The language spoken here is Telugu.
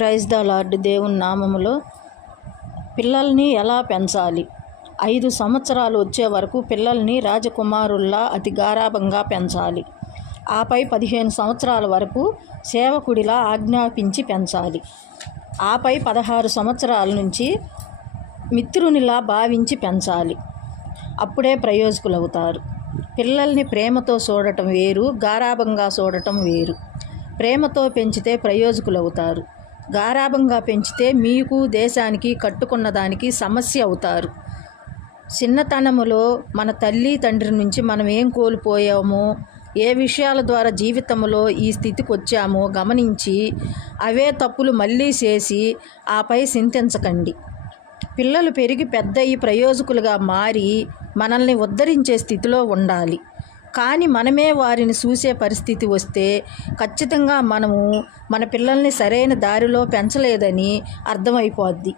Praise the lord. దేవుని నామములో పిల్లల్ని ఎలా పెంచాలి? 5 సంవత్సరాలు వచ్చే వరకు పిల్లల్ని రాజకుమారుల్లా అతి గారాబంగా పెంచాలి. ఆపై 15 సంవత్సరాల వరకు సేవకుడిలా ఆజ్ఞాపించి పెంచాలి. ఆపై 16 సంవత్సరాల నుంచి మిత్రునిలా భావించి పెంచాలి. అప్పుడే ప్రయోజకులవుతారు. పిల్లల్ని ప్రేమతో చూడటం వేరు, గారాబంగా చూడటం వేరు. ప్రేమతో పెంచితే ప్రయోజకులవుతారు. గారాబంగా పెంచితే మీకు, దేశానికి, కట్టుకున్న దానికి సమస్య అవుతారు. చిన్నతనములో మన తల్లి తండ్రి నుంచి మనం ఏం కోల్పోయామో, ఏ విషయాల ద్వారా జీవితంలో ఈ స్థితికి వచ్చామో గమనించి అవే తప్పులు మళ్ళీ చేసి ఆపై చింతించకండి. పిల్లలు పెరిగి పెద్దయి ప్రయోజకులుగా మారి మనల్ని ఉద్ధరించే స్థితిలో ఉండాలి. కానీ మనమే వారిని చూసే పరిస్థితి వస్తే ఖచ్చితంగా మనము మన పిల్లల్ని సరైన దారిలో పెంచలేదని అర్థమైపోద్ది.